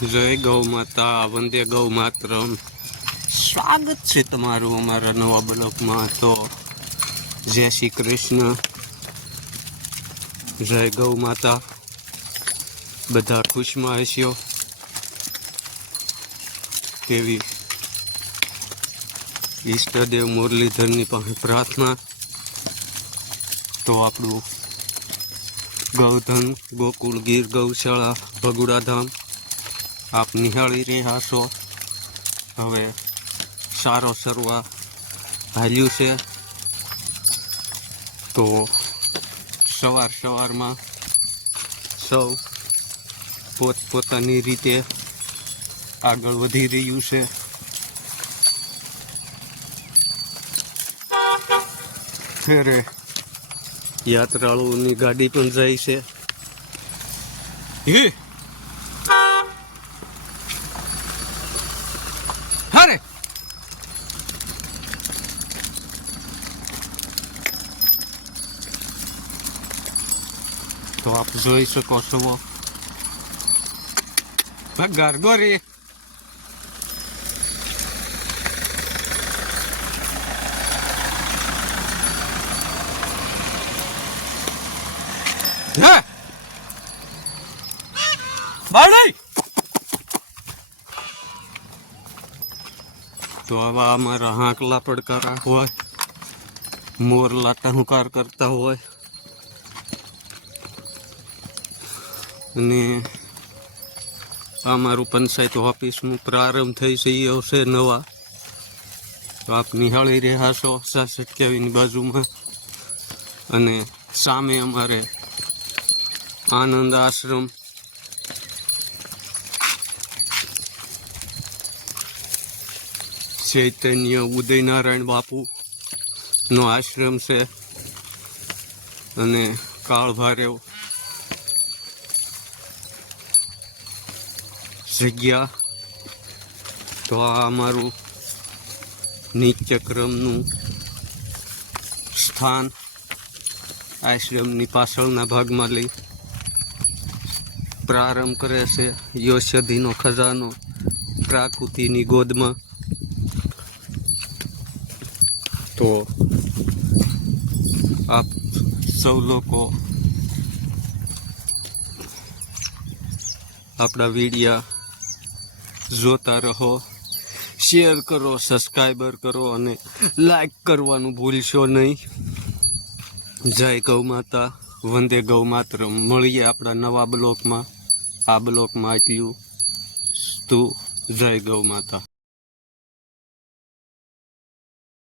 જય ગૌ માતા, વંદે ગૌ માતરમ. સ્વાગત છે તમારું અમારા નવા બ્લોકમાં તો. જય શ્રી કૃષ્ણ. જય ગૌ માતા. બધા ખુશમાં હસ્યો તેવી ઈષ્ટદેવ મુરલીધરની પાસે પ્રાર્થના. તો આપણું ગૌધન ગોકુળ ગીર ગૌશાળા ભગુડાધામ. આપ નિહાળી રહ્યા છો. હવે સારો સરવા હાલ્યું છે. તો સવાર સવારમાં સૌ પોતપોતાની રીતે આગળ વધી રહ્યું છે. ફેરે યાત્રાળુઓની ગાડી પણ જાય છે. હે! હારે તો આપ જોઈ શકો છો ગરગોરી હે તો આવા અમારા હાંકલા પડકારા હોય મોર લાટા હુંકાર કરતા હોય. અને આ મારું પંચાયત ઓફિસનું પ્રારંભ થઈ છે એ હશે નવા. તો આપ નિહાળી રહ્યા છો સત્યાવીસની બાજુમાં. અને સામે અમારે આનંદ આશ્રમ ચૈતન્ય ઉદયનારાયણ બાપુનો આશ્રમ છે અને કાળભારેવ જગ્યા. તો આ અમારું નિત્યક્રમનું સ્થાન આશ્રમની પાછળના ભાગમાં લઈ પ્રારંભ કરે છે યૌષધિનો ખજાનો, પ્રાકૃતિની ગોદમાં. તો આપ સૌ લોકો આપણા વિડીયા જોતા રહો શેર કરો સબસ્ક્રાઈબર કરો અને લાઈક કરવાનું ભૂલશો નહીં જય ગૌ માતા વંદે ગૌ માત્ર મળીએ આપણા નવા બ્લોકમાં આ બ્લોકમાં આટલું તું જય ગૌ માતા